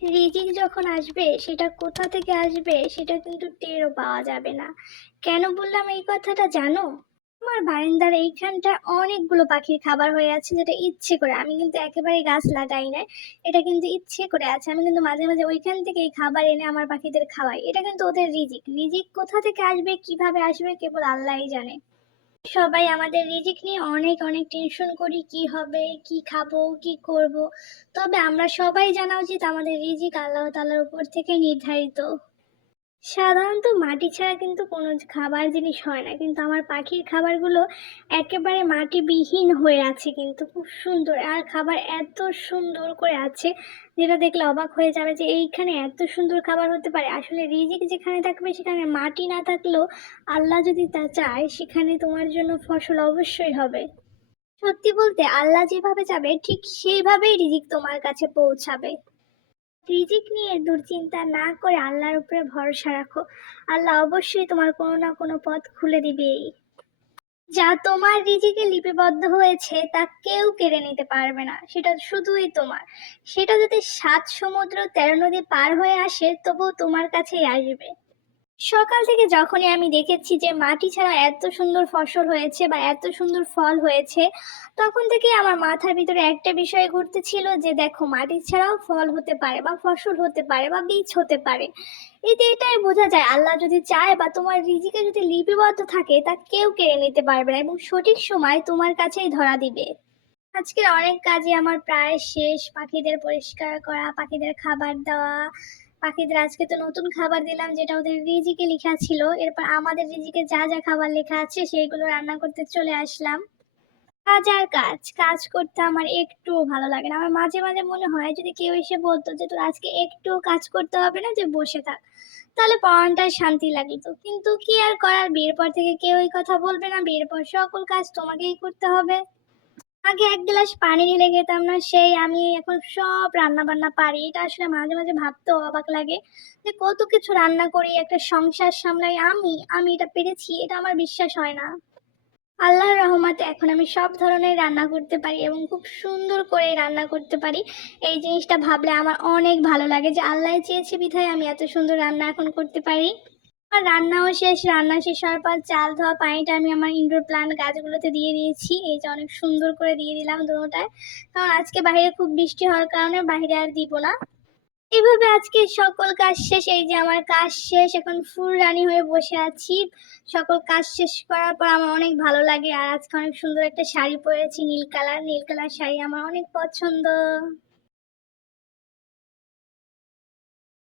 রিজিক যখন আসবে সেটা কোথা থেকে আসবে সেটা কিন্তু টেরও পাওয়া যাবে না। কেন বললাম এই কথাটা জানো? আমার বারান্দার এইখানটা অনেকগুলো পাখির খাবার হয়ে আছে, যেটা ইচ্ছে করে, আমি কিন্তু একেবারে গাছ লাগাই না, এটা কিন্তু ইচ্ছে করে আছে। আমি কিন্তু মাঝে মাঝে ওইখান থেকে এই খাবার এনে আমার পাখিদের খাওয়াই। এটা কিন্তু ওদের রিজিক। রিজিক কোথা থেকে আসবে, কিভাবে আসবে, কেবল আল্লাহই জানে। সবাই আমাদের রিজিক নিয়ে অনেক অনেক টেনশন করি, কি হবে, কি খাবো, কি করব। তবে আমরা সবাই জানা উচিত আমাদের রিজিক আল্লাহ তাআলার উপর থেকে নির্ধারিত। সাধারণত মাটি ছাড়া কিন্তু কোনো খাবার জিনিস হয় না, কিন্তু আমার পাখির খাবারগুলো একেবারে মাটিবিহীন হয়ে আছে, কিন্তু খুব সুন্দর। আর খাবার এত সুন্দর করে আছে, যেটা দেখলে অবাক হয়ে যাবে যে এইখানে এত সুন্দর খাবার হতে পারে। আসলে রিজিক যেখানে থাকবে সেখানে মাটি না থাকলেও আল্লাহ যদি তা চায় সেখানে তোমার জন্য ফসল অবশ্যই হবে। সত্যি বলতে আল্লাহ যেভাবে চাবে ঠিক সেইভাবেই রিজিক তোমার কাছে পৌঁছাবে। রিজিক নিয়ে দুশ্চিন্তা না করে আল্লাহর উপরে ভরসা রাখো। আল্লাহ অবশ্যই তোমার কোনো না কোনো পথ খুলে দিবেই। যা তোমার রিজিকে লিপিবদ্ধ হয়েছে তা কেউ কেড়ে নিতে পারবে না, সেটা শুধুই তোমার। সেটা যদি 7 সমুদ্র 13 নদী পার হয়ে আসে তবুও তোমার কাছেই আসবে। সকাল থেকে যখনই আমি দেখেছি যে মাটি ছাড়া এত সুন্দর ফসল হয়েছে বা এত সুন্দর ফল হয়েছে, তখন থেকেই আমার মাথার ভিতরে একটা বিষয় ঘুরতেছিল যে দেখো, মাটি ছাড়াও ফল হতে পারে বা ফসল হতে পারে বা বীজ হতে পারে। এতে এটাই বোঝা যায় আল্লাহ যদি চায় বা তোমার রিজিকে যদি লিপিবদ্ধ থাকে তা কেউ কেড়ে নিতে পারবে না, এবং সঠিক সময় তোমার কাছেই ধরা দিবে। আজকের অনেক কাজই আমার প্রায় শেষ। পাখিদের পরিষ্কার করা, পাখিদের খাবার দেওয়া। পাখিদের আজকে তো নতুন খাবার দিলাম যেটা ওদের রিজিকে লেখা ছিল। এরপর আমাদের রিজিকে যা যা খাবার লেখা আছে সেইগুলো রান্না করতে চলে আসলাম। কাজ আর কাজ, কাজ করতে আমার একটুও ভালো লাগে না। আমার মাঝে মাঝে মনে হয় যদি কেউ এসে বলতো যে তোর আজকে একটুও কাজ করতে হবে না, যে বসে থাক, তাহলে পরনটায় শান্তি লাগতো। কিন্তু কি আর করার, বিয়ের পর থেকে কেউ এই কথা বলবে না, বিয়ের পর সকল কাজ তোমাকেই করতে হবে। আগে 1 গ্লাস পানি ঢেলে খেতাম না, সেই আমি এখন সব রান্না বান্না পারি। এটা আসলে মাঝে মাঝে ভাবতেও অবাক লাগে যে কত কিছু রান্না করি, একটা সংসার সামলাই আমি আমি এটা পেরেছি, এটা আমার বিশ্বাস হয় না। আল্লাহর রহমতে এখন আমি সব ধরনের রান্না করতে পারি এবং খুব সুন্দর করে রান্না করতে পারি। এই জিনিসটা ভাবলে আমার অনেক ভালো লাগে যে আল্লাহ চেয়েছে বিধায় আমি এত সুন্দর রান্না এখন করতে পারি। আর রান্নাও শেষ। রান্না শেষ হওয়ার পর চাল ধোয়া পানিটা আমি আমার ইনডোর প্ল্যান্ট গাছগুলোতে দিয়ে দিয়েছি। এই যে অনেক সুন্দর করে দিয়ে দিলাম দুটোটায়, কারণ আজকে বাইরে খুব বৃষ্টি হওয়ার কারণে বাইরে আর দিব না। এভাবে আজকে সকল কাজ শেষ। এই যে আমার কাজ শেষ, এখন ফুল রানী হয়ে বসে আছি। সকল কাজ শেষ করার পর আমার অনেক ভালো লাগে। আর আজকে অনেক সুন্দর একটা শাড়ি পরেছি, নীল কালার। নীল কালার শাড়ি আমার অনেক পছন্দ।